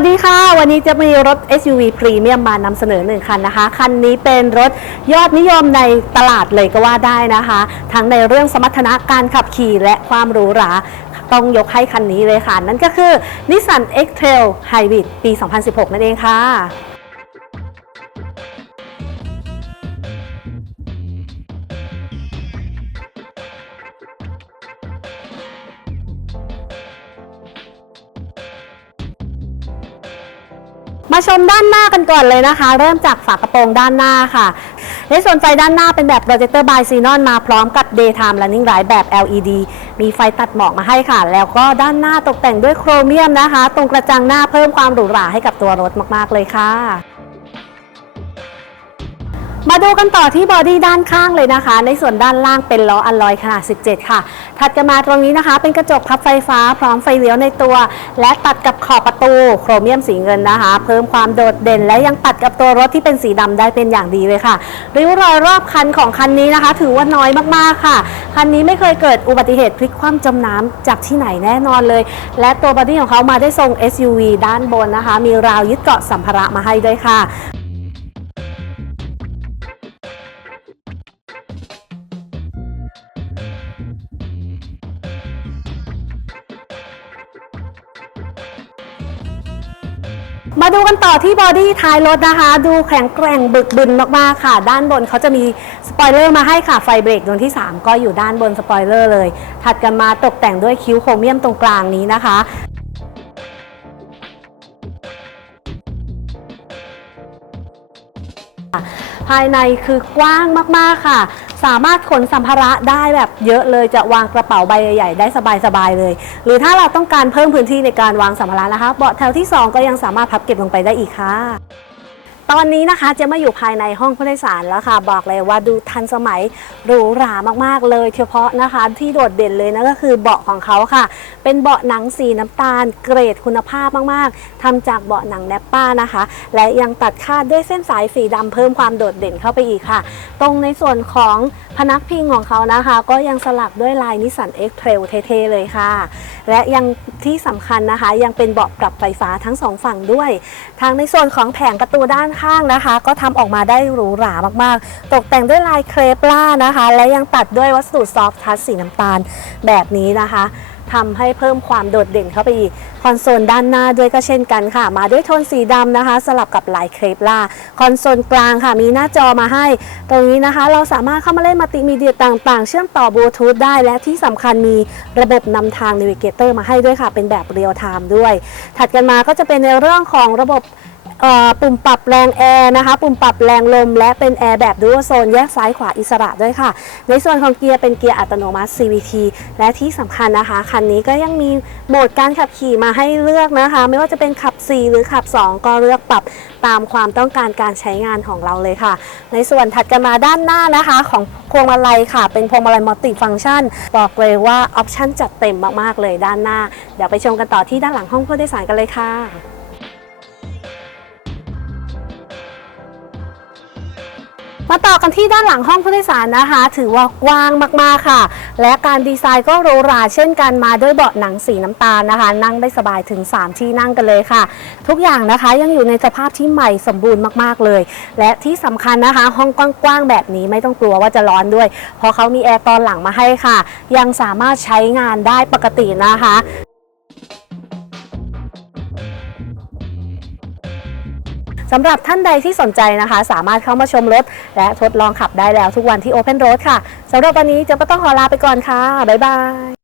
วัสดีค่ะ วันนี้จะมีรถ SUV พรีเมียมมานำเสนอหนึ่งคันนะคะ คันนี้เป็นรถยอดนิยมในตลาดเลยก็ว่าได้นะคะ ทั้งในเรื่องสมรรถนะการขับขี่และความหรูหราต้องยกให้คันนี้เลยค่ะ นั่นก็คือ Nissan X-Trail Hybrid ปี 2016 นั่นเองค่ะ มาชมด้านหน้ากันก่อนเลยนะคะ เริ่มจากฝากระโปรงด้านหน้าค่ะ ในส่วนไฟด้านหน้าเป็นแบบ Projector by Xenon มาพร้อมกับ Daytime Running Light แบบ LED มีไฟตัดหมอกมาให้ค่ะ แล้วก็ด้านหน้าตกแต่งด้วยโครเมียมนะคะ ตรงกระจังหน้าเพิ่มความหรูหราให้กับตัวรถมาก ๆ เลยค่ะ มาดูกันต่อที่บอดี้ด้านข้างเลยนะคะ ในส่วนด้านล่างเป็นล้ออัลลอยขนาด 17 ค่ะ ถัดกันมาตรงนี้นะคะ เป็นกระจกพับไฟฟ้าพร้อมไฟเลี้ยวในตัว และตัดกับขอบประตูโครเมียมสีเงินนะคะ เพิ่มความโดดเด่นและยังตัดกับตัวรถที่เป็นสีดำได้เป็นอย่างดีเลยค่ะริ้วรอยรอบคันของคันนี้นะคะ ถือว่าน้อยมากๆค่ะ คันนี้ไม่เคยเกิดอุบัติเหตุพลิกคว่ำจมน้ำจากที่ไหนแน่นอนเลย และตัวบอดี้ของเขามาได้ทรง SUV ด้านบนนะคะ มีราวยึดเกาะสัมภาระมาให้ด้วยค่ะ มาดูกันต่อที่บอดี้ท้ายรถนะคะ ดูแข็งแกร่งบึกบึนมากๆค่ะ ด้านบนเขาจะมีสปอยเลอร์มาให้ค่ะ ไฟเบรกดวงที่ 3 ก็อยู่ด้านบนสปอยเลอร์เลย ถัดกันมาตกแต่งด้วยคิ้วโครเมียมตรงกลางนี้นะคะ ภายในคือกว้างมากๆค่ะ สามารถขนสัมภาระได้แบบเยอะเลยจะวางกระเป๋าใบใหญ่ๆได้สบายๆเลย หรือถ้าเราต้องการเพิ่มพื้นที่ในการวางสัมภาระนะคะ เบาะแถวที่ 2 ก็ยังสามารถพับเก็บลงไปได้อีกค่ะ ตอนนี้นะคะเจะมาอยู่ภายในห้องผู้โดยสารแล้วค่ะ บอกเลยว่าดูทันสมัยหรูหรามากๆเลย เฉพาะนะคะที่โดดเด่นเลยนะก็คือเบาะของเขาค่ะ เป็นเบาะหนังสีน้ำตาล เกรดคุณภาพมากๆทำจากเบาะหนังแนปป้านะคะ และยังตัดคาดด้วยเส้นสายสีดำเพิ่มความโดดเด่นเข้าไปอีกค่ะ ตรงในส่วนของพนักพิงของเขานะคะ ก็ยังสลักด้วยลายนิสสัน X Trail เท่ๆเลยค่ะ และยังที่สำคัญนะคะ ยังเป็นเบาะปรับไฟฟ้าทั้งสองฝั่งด้วย ทางในส่วนของแผงประตูด้านข้างนะคะ ก็ทำออกมาได้หรูหรามากๆ ตกแต่งด้วยลายเครปล่านะคะ และยังตัดด้วยวัสดุซอฟทัชสีน้ำตาลแบบนี้นะคะทำให้เพิ่มความโดดเด่นเข้าไปอีก คอนโซลด้านหน้าด้วยก็เช่นกันค่ะ มาด้วยโทนสีดำนะคะ สลับกับลายเครปล่า คอนโซลกลางค่ะ มีหน้าจอมาให้ ตรงนี้นะคะ เราสามารถเข้ามาเล่นมัลติมีเดียต่างๆ เชื่อมต่อบลูทูธได้ และที่สำคัญมีระบบนำทางน Navigator มาให้ด้วยค่ะ เป็นแบบเรียลไทม์ด้วย ถัดกันมาก็จะเป็นในเรื่องของระบบ ปุ่มปรับแรงแอร์นะคะ ปุ่มปรับแรงลม และเป็นแอร์แบบดูโซนแยกซ้ายขวาอิสระด้วยค่ะ ในส่วนของเกียร์เป็นเกียร์อัตโนมัติ CVT และที่สำคัญนะคะ คันนี้ก็ยังมีโหมดการขับขี่มาให้เลือกนะคะ ไม่ว่าจะเป็นขับ 4 หรือขับ 2 ก็เลือกปรับตามความต้องการการใช้งานของเราเลยค่ะ ในส่วนถัดกันมาด้านหน้านะคะ ของพวงมาลัยค่ะ เป็นพวงมาลัยมัลติฟังก์ชัน บอกเลยว่าออปชั่นจัดเต็มมากๆเลยด้านหน้า เดี๋ยวไปชมกันต่อที่ด้านหลังห้องผู้โดยสารกันเลยค่ะ มาต่อกันที่ด้านหลังห้องผู้โดยสารนะคะ ถือว่ากว้างมากๆค่ะ และการดีไซน์ก็หรูหราเช่นกันมาด้วยเบาะหนังสีน้ำตาลนะคะ นั่งได้สบายถึง 3 ที่นั่งกันเลยค่ะ ทุกอย่างนะคะยังอยู่ในสภาพที่ใหม่สมบูรณ์มากๆเลย และที่สำคัญนะคะ ห้องกว้างๆแบบนี้ไม่ต้องกลัวว่าจะร้อนด้วย เพราะเขามีแอร์ตอนหลังมาให้ค่ะ ยังสามารถใช้งานได้ปกตินะคะ สำหรับท่านใดที่สนใจนะคะ สามารถเข้ามาชมรถ และทดลองขับได้แล้วทุกวันที่ Open Road ค่ะสำหรับวันนี้เจะก็ต้องขอลาไปก่อนค่ะ บ๊ายบาย